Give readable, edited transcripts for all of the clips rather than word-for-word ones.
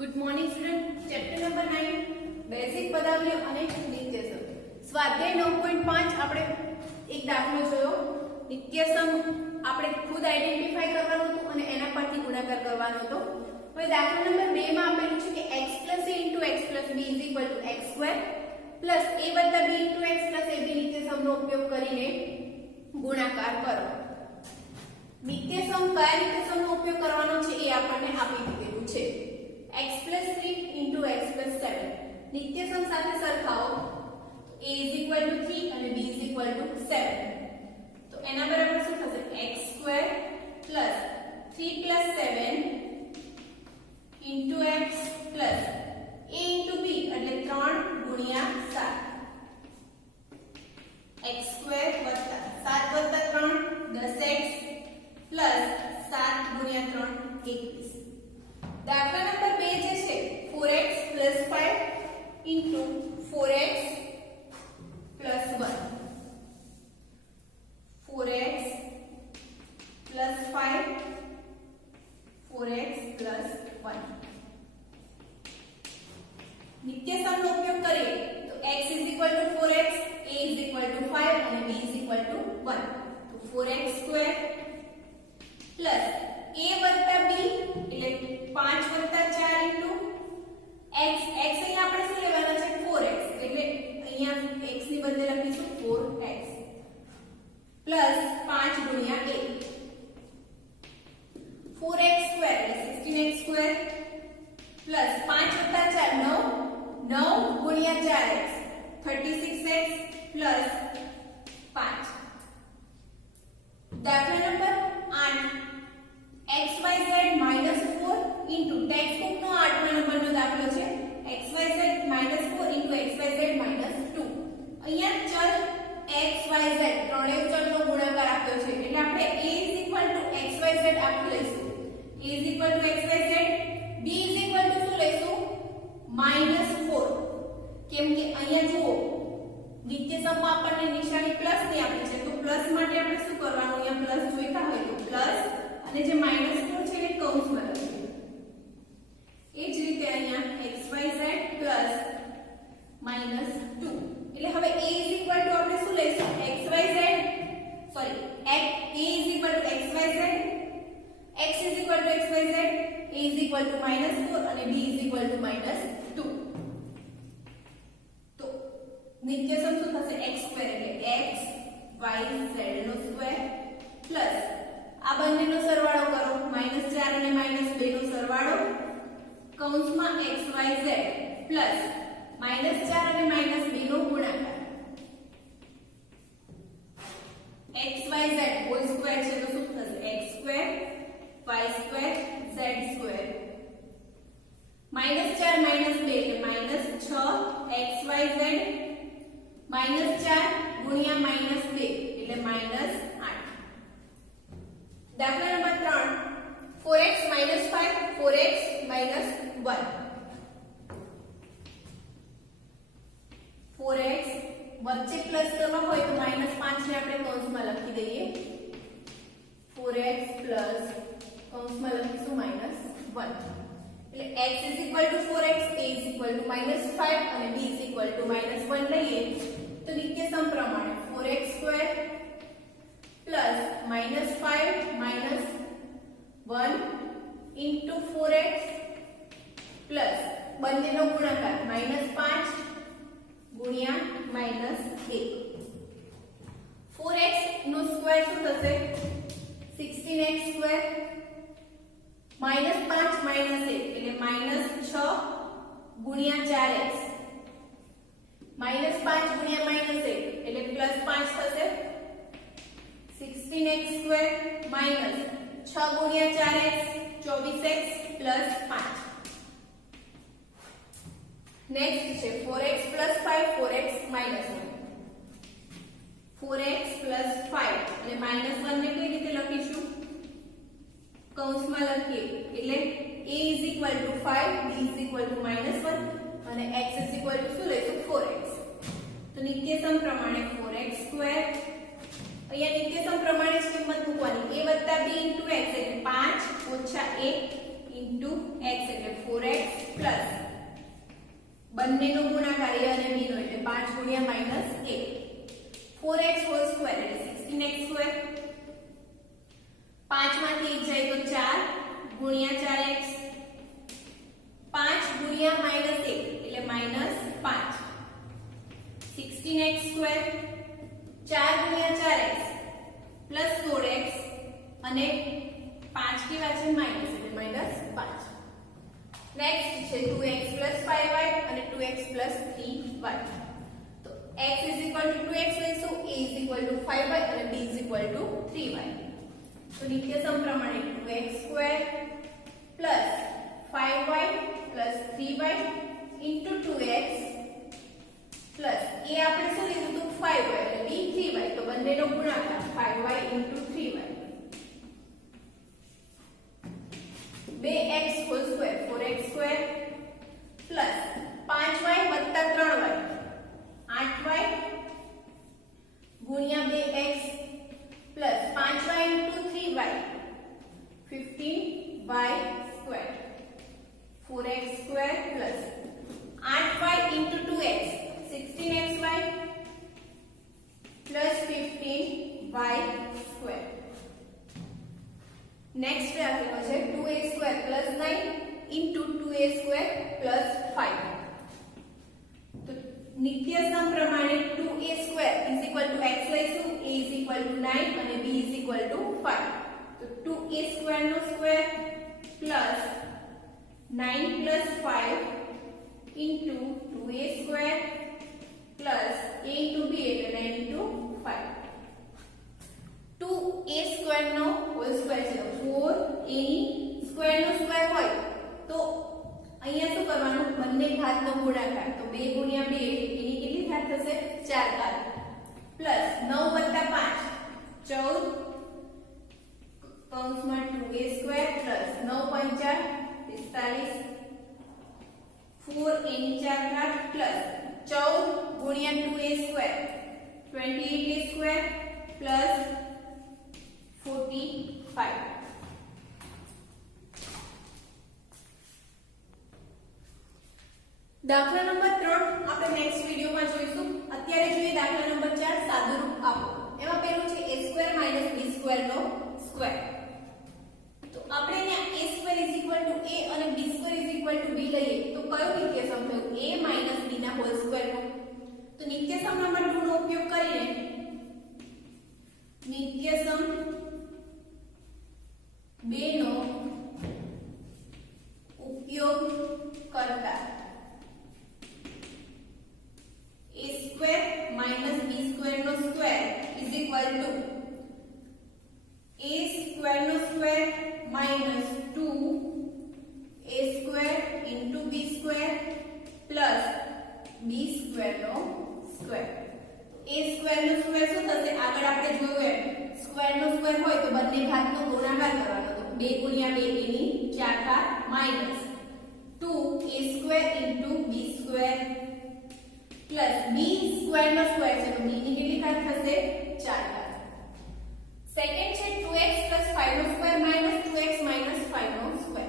Good morning student. Chapter number 9 basic પદાવલીઓ અને નિત્યસમ. સ્વાધ્યાય 9.5 આપણે એક દાખલો જોયો. નિત્યસમ આપણે ખુદ આઈડેન્ટિફાઈ કરવાનું હતું અને એના પરથી ગુણાકાર કરવાનો હતો. હવે દાખલા નંબર 2 માં આપેલું છે કે x + a * x + b = x² + a + b * x + ab નિત્યસમનો ઉપયોગ કરીને ગુણાકાર કરો. નિત્યસમ કયા નિત્યસમનો ઉપયોગ કરવાનો છે એ આપણને આપી દીધેલું છે. x + 3 * x + 7 નિત્યસમ સાથે સરખાવો. a = 3 અને b = 7. તો એના બરાબર શું થશે? x² + 3 + 7 * x + a * b એટલે 3 * 7. x² + 7 + 3 10x + 7 * 3 21. દાખલા નંબર 2 જે છે 4x + 5 * 4x + 1. 4x + 5 4x + 1. નિત્યસમનો ઉપયોગ કરીએ તો x = 4x, a = 5 અને b = 1. તો 4x² + a + b એટલે 5 + 4 x. x અહીંયા આપણે શું લેવાના છે? 4x. એટલે અહીંયા x ની બદલે લખીશું 4x + 5 * a. 4x² એટલે 16x² + 5 + 4 9 9 * 4x 36x + 5. દાખલા નંબર 8 xyz - 4 ટેક્સ્ટબુક નો 8મા નંબરનો દાખલો છે. xyz - 4 xyz - 2. અહીંયા ચલ xyz ત્રણેય ચલનો ગુણાકાર આપ્યો છે એટલે આપણે a xyz આખું લઈશું. a xyz, b શું લઈશું? -4. કેમ કે અહીંયા જુઓ નિત્યસમમાં આપણને નિશાની પ્લસ ની આપી છે તો પ્લસ માટે આપણે શું કરવાનું? અહીંયા પ્લસ જોઈતા હોય તો પ્લસ અને જે -4 છે એને કૌંસમાં લખીએ. એ જ રીતે અહીંયા xyz + -2. એટલે હવે a આપણે શું લઈશું? xyz sorry a xyz, x xyz, a -4 અને b -2. તો નિત્યસમ શું થશે? x² એટલે x y z નો સ્ક્વેર પ્લસ આ બંનેનો સરવાળો કરો. -4 અને -2 નો સરવાળો કૌંસમાં xyz પ્લસ -4 અને -2 નો ગુણાકાર. xyz હોલ સ્ક્વેર છે તો શું થશે? x² y² z². -4 -2 એટલે -6 xyz, -4 * -2 એટલે -8. દાખલા નંબર 3 4x - 5 4x - 1. 4x વચ્ચે પ્લસ કરવા હોય તો -5 ને આપણે કૌંસમાં લખી દઈએ. 4x પ્લસ કૌંસમાં લખીશું -1. એટલે x = 4x, a = -5 અને b = -1 લઈએ તો નિત્યસમ પ્રમાણે 4x² + -5 -1 * 4x પ્લસ બંનેનો ગુણાકાર -5 * -1. 4x નો સ્ક્વેર શું થશે? 16x² -5 - 1 એટલે -6 * 4x, -5 * -1 એટલે +5 થશે. 16x² - 6 * 4x 24x + 5. નેક્સ્ટ છે 4x + 5 4x - 1. 4x + 5 એટલે -1 ને કઈ રીતે લખીશું? કૌંસમાં લખીએ એટલે a = 5 b = -1 અને x શું લઈશું? 4x. તો નિત્યસમ પ્રમાણે 4x² અહીંયા નિત્યસમ પ્રમાણે જ કિંમત મૂકવાની. a + b * x એટલે 5 - 1 * x એટલે 4x પ્લસ બંનેનો ગુણાકાર a અને b નો એટલે 5 ગુણ્યા માઈનસ 1 4x હોલ સ્ક્વેર એટલે 16x સ્ક્વેર 5 માંથી 1 જાય તો 4 ગુણ્યા 4x 5 ગુણ્યા માઈનસ 1 એટલે માઈનસ 5 16x સ્ક્વેર 4 ગુણ્યા 4x પ્લસ 16x અને 5 की वजह माइनस એટલે માઈનસ 5 નેક્સ્ટ છે 2x 5y અને 2x 3y તો x 2x લઈશું a 5y અને b 3y તો નિત્યસમ પ્રમાણે 2x square 5y 3y 2x plus a આપણે શું લીધું તો 5y અને b 3y તો બંનેનો ગુણાકાર 5y 3y 2x whole square 4x square plus 5y वत्ता 3y 8y गुणिया 2x plus 5y into 3y 15y square 4x square plus 8y into 2x 16xy plus 15y square next आखेलो છે 2a square plus 9 into 2a square plus 5 तो नित्यसम प्रमाणे 2a square is equal to x લઈશું a is equal to 9 અને b is equal to 5 તો 2a square no square plus 9 plus 5 into 2a square plus a into b એટલે 9 into 5 2a square નો whole square છે 4a ની square નો square હોય તો અહીંયા શું કરવાનું બંને ઘાતનો ગુણાકાર તો 2 ગુણ્યા 2 એટલે એની કેટલી ઘાત થશે 4 ઘાત પ્લસ 9 + 5 14 કૌંસમાં 2a સ્ક્વેર પ્લસ 9 × 5 45 4a ની 4 ઘાત પ્લસ 14 ગુણ્યા 2a square 28a square plus 45 દાખલા નંબર 3 આપણે નેક્સ્ટ વિડિયોમાં જોઈશું અત્યારે જોઈએ દાખલા નંબર 4 સાદુરૂપ આપો એમાં પહેલું છે a² - b² નો સ્ક્વેર તો આપણે અહીંયા a² a અને b² b લઈએ તો કયો નિત્યસમ થયો a - b ના હોલ સ્ક્વેર નો તો નિત્યસમ નંબર 2 નો ઉપયોગ કરીને નિત્યસમ 2 નો ઉપયોગ કરતા a² - b² નો square is equal to a² નો square minus 2a² into b² plus b² નો સ્ક્વેર a² નો સ્ક્વેર શું થશે આગળ આપણે જોયું એમ સ્ક્વેર નો સ્ક્વેર હોય તો બંને ઘાતનો ગુણાકાર કરવાનો તો 2 × 2 એની 4 ઘાત minus 2a² into b² plus b² નો સ્ક્વેર છે તો b ની કેટલી ઘાત થશે 4 ઘાત સેકન્ડ છે 2x + 5 નો સ્ક્વેર minus 2x minus 5 નો સ્ક્વેર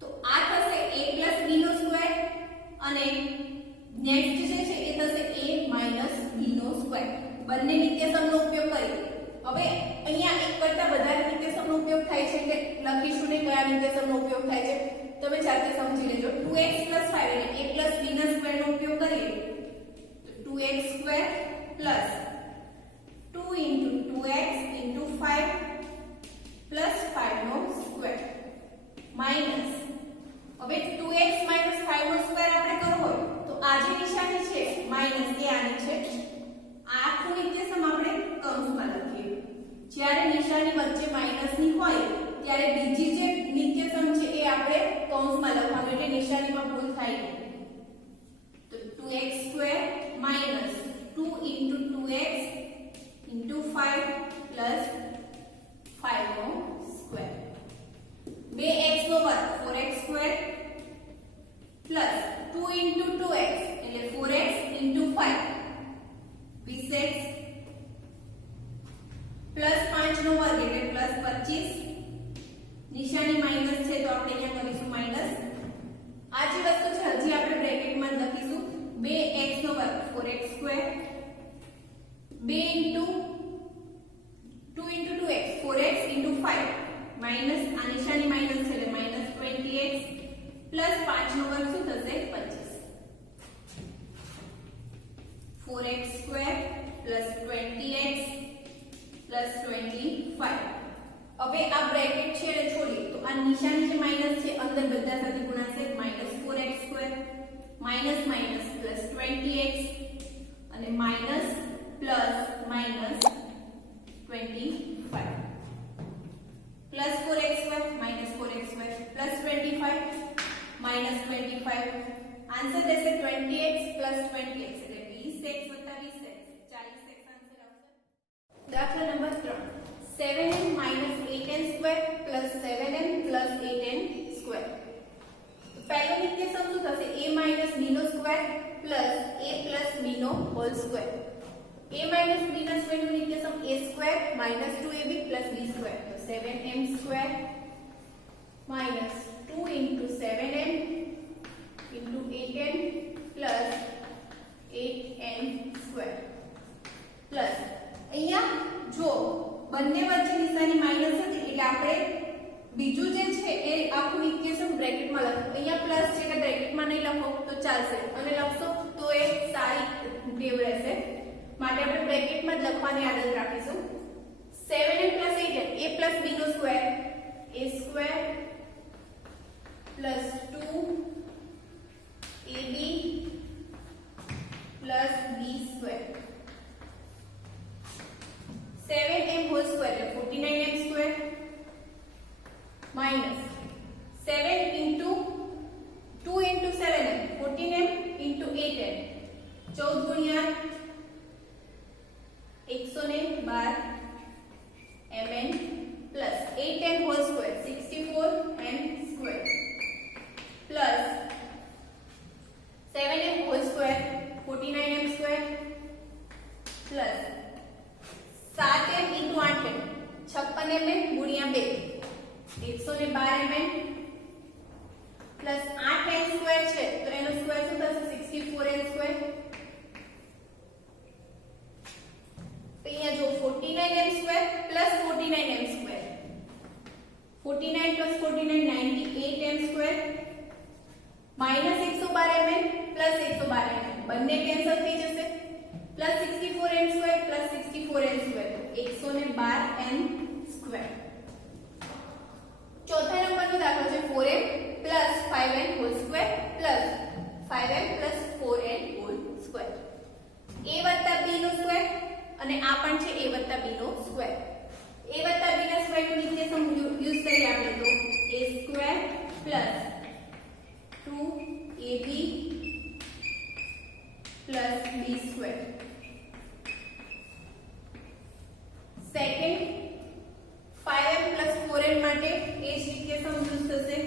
તો આ થશે a + b નો સ્ક્વેર અને નેક્સ્ટ જે છે એ થશે a - b નો સ્ક્વેર બંને નિત્યસમનો ઉપયોગ કરી હવે અહીંયા એક કરતા વધારે નિત્યસમનો ઉપયોગ થાય છે એટલે લખીશું ને કયા નિત્યસમનો ઉપયોગ થાય છે તમે જાતે સમજી લેજો 2x + 5 એટલે a + b ના સ્ક્વેરનો ઉપયોગ કરીએ તો 2x² + 2 into 2x into 5 plus 5 નો સ્ક્વેર માઈનસ હવે 2x - 5 નો સ્ક્વેર આપણે કરવો હોય તો આ જે નિશાની છે માઈનસ એ આની છે આ આખું નિત્યસમ આપણે કૌંસમાં લખીએ જ્યારે નિશાની વચ્ચે માઈનસ ની હોય ત્યારે બીજી જે નિત્યસમ છે એ આપણે કૌંસમાં લખવાનું એટલે નિશાનીમાં ભૂલ થાય નહીં તો 2x² - 2 into 2x into 5 plus 5 નો સ્ક્વેર 2x નો વર્ગ 4x square plus 2 into 2x એટલે 4x into 5 20x plus 5 નો વર્ગ એટલે plus 25 નિશાની માઈનસ છે તો આપણે અહીંયા કરીશું માઈનસ. આ જે વસ્તુ છે હજી આપણે બ્રેકેટમાં લખીશું 2x નો વર્ગ 4x square 2 2 2x 4x 5 minus આ નિશાની માઈનસ છે એટલે માઈનસ 20x પ્લસ 5 નો વર્ગ શું થશે 25 4x square plus 20x plus 25. હવે આ બ્રેકેટ છે એટલે છોડી તો આ નિશાની જે માઈનસ છે અંદર બધા સાથે ગુણાશે minus 4x square minus minus plus 20x અને minus plus minus 25 plus 4x square minus 4x square plus 25 minus 25. Answer રહેશે 20x પ્લસ 20x એટલે 20x વત્તા 20x 40x આન્સર આવશે. દાખલા number 3 7n minus 8n square plus 7n plus 8n square. પહેલો નિત્યસમ શું થશે a minus b નો square plus a plus b નો whole square. a minus b ના સ્ક્વેર નું નિત્યસમ a square minus 2ab plus b square. તો 7m square minus 2 into 7n into 8n plus 8n square plus અહીંયા જો બંને વચ્ચે નિશાની માઈનસ હતી એટલે આપણે બીજું જે છે એ આખું નિત્યસમ બ્રેકેટમાં લખો. અહીંયા પ્લસ છે કે બ્રેકેટમાં નહીં લખો તો ચાલશે અને લખશો તો એ સારી ટેવ રહેશે માટે આપણે બ્રેકેટમાં જ લખવાની આદત રાખીશું. 7n plus 8n a plus b નો square a square plus 2ab plus b square 7m whole square એટલે 49m square minus 7 into 2 into 7m 14m into 8m 14 ગુણ્યા 112 mn plus 8n whole square 64n square plus 7m whole square 49m square plus 7m into 8m 56m ગુણ્યા 2 112 mn plus 8n square છે તો એનો square શું થશે 64n square. તો અહીંયા જો 49m square plus 49m square 49 plus 49 98m square minus 112 mn plus 112 mn બંને કેન્સલ થઈ જશે plus 64n square plus 64n square 112n square. ચોથા નંબરનો દાખલો છે 4m plus 5n whole square plus 5m plus 4n hall square. a વત્તા b નો square અને આ પણ છે a વત્તા b નો સ્ક્વેર. a વત્તા b ના સ્ક્વેરનું નિત્યસમ યુઝ કરીએ આપણે તો a square plus 2ab plus b square. Second 5m plus 4n માટે એ જ નિત્યસમ યુઝ થશે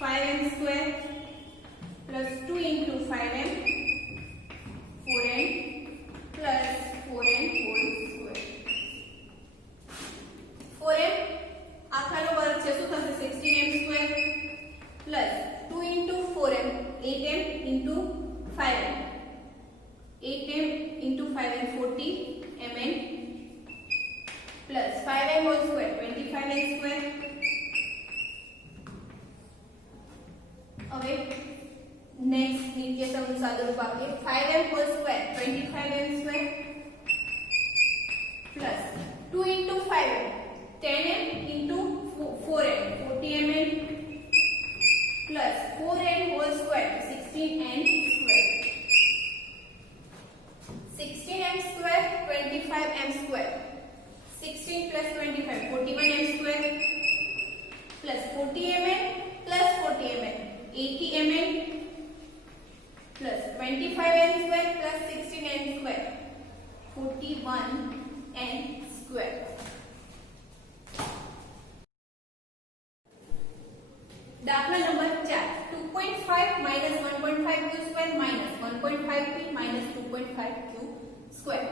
5m square plus 2 into 5m 4n plus 4n whole square. 4m આખાનો વર્ગ છે શું થશે 16m square plus 2 into 4m 8m into 5m 8m into 5m 40 mn plus 5m whole square 25n square. હવે next નિત્યસમ સાદુરૂપ આપીએ 5m whole square 25m square plus 2 into 5m 10m into 4m 40mn plus 4n whole square 16n square. 16m square 25m square 16 plus 25 41m square plus 40mn plus 40mn 80mn plus 25n square plus 16n square 41n square. दाखला number 4 2.5 minus 1.5 q square minus 1.5p minus 2.5 q square.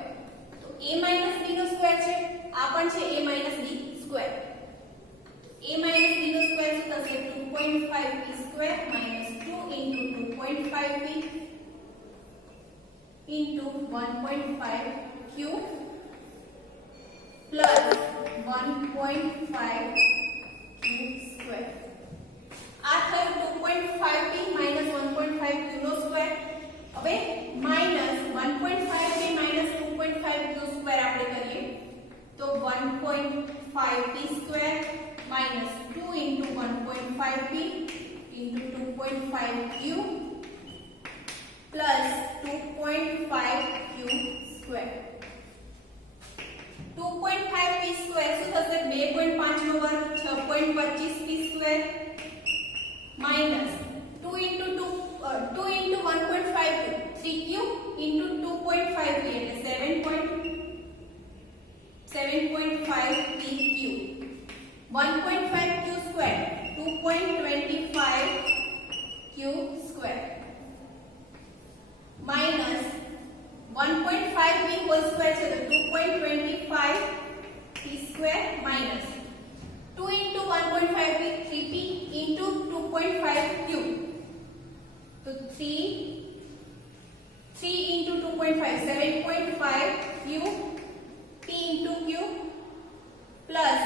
तो a minus b નો square છે આ પણ છે a minus b square. a minus square minus 2 into 2.5p into 1.5 cube plus 1.5 cube square. આ થયું 2.5p minus 1.5 cube નો square. હવે minus 1.5p minus 2.5 cube square આપણે કરીએ તો 1.5p square minus 2 into 1.5p into 2.5 cube plus 2.5 cube square. 2.5p square શું થશે 2.5 નો વર્ગ 6.25p square minus 2 into 1.5 cube 3 cube into 2.5p એટલે 7.5p cube. 1.5 cube square 2.25 cube square minus 1.5p whole square છે તો 2.25p square minus 2 into 1.5p 3p into 2.5 cube तो 3 into 2.5 7.5 cube p into cube plus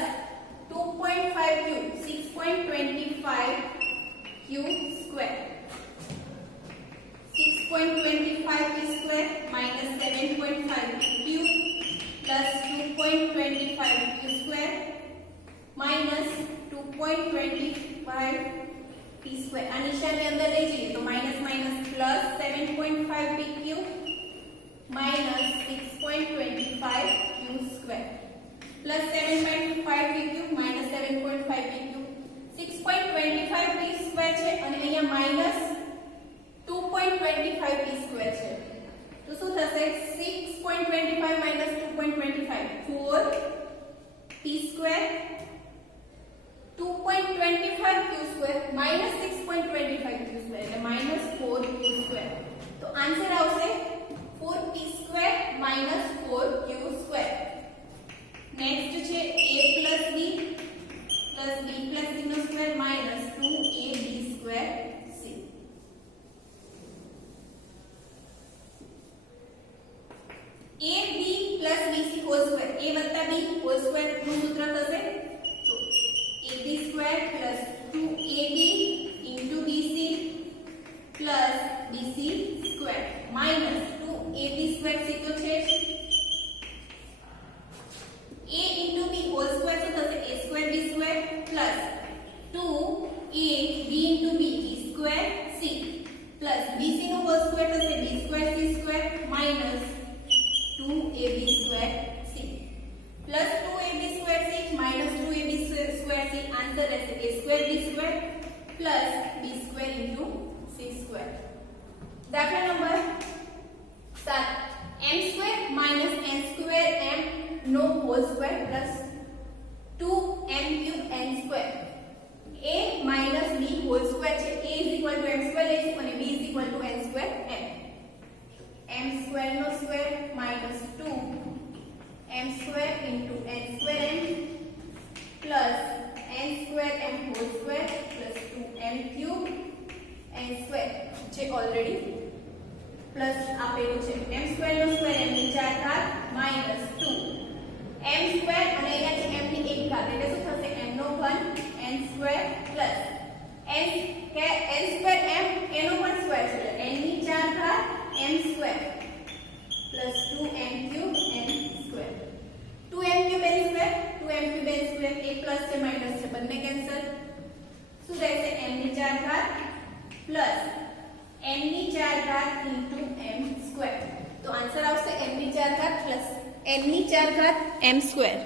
2.5 cube 6.25 cube square. 6.25p square minus 7.5 cube plus 2.25 cube square minus 2.25p square. આ નિશાની અંદર લઈ જઈએ તો minus minus plus 7.5p cube minus 6.25 cube square plus 7.5p cube minus 7.5p cube 6.25p square છે અને અહીંયા minus 2.25p square છે તો શું થશે 6.25 minus 2.25 4p square 2.25 q square minus 6.25 q square એટલે minus 4q square. તો આન્સર આવશે 4p square minus 4q square. Next છે a plus b plus b plus c નો square minus 2ab square c. ab plus bc whole square a વત્તા b whole square નું સૂત્ર થશે તો ab square plus 2ab into bc plus bc square minus 2ab square c તો છે a into b whole square શું થશે a square b square plus 2ab into b square c plus bc no whole square થશે b square c square minus 2ab square c plus 2ab square c minus 2ab square c answer રહેશે a square b square plus b square into c square. દાખલા number 7 m square minus n square m no whole square plus 2m cube n square a minus b whole square છે a is equal to m square લઈશું અને b is equal to n square m. m square no square minus 2m square into n square m plus n square m whole square plus 2m cube n square જે already plus આપેલું છે m square નો square m ની 4 ઘાત minus 2 m square અને અહીંયા છે m ની 1 ઘાત એટલે શું થશે m નો ઘન n square plus n square m એનો પણ સ્ક્વેર છે એટલે n ની 4 ઘાત m square plus 2m cube n square 2m cube n square 2m cube n square એક પ્લસ છે માઈનસ છે બંને કેન્સલ શું રહેશે m ની 4 ઘાત plus m ની 4 ઘાત into m square. તો આન્સર આવશે m ની 4 ઘાત plus n ની 4 ઘાત m square.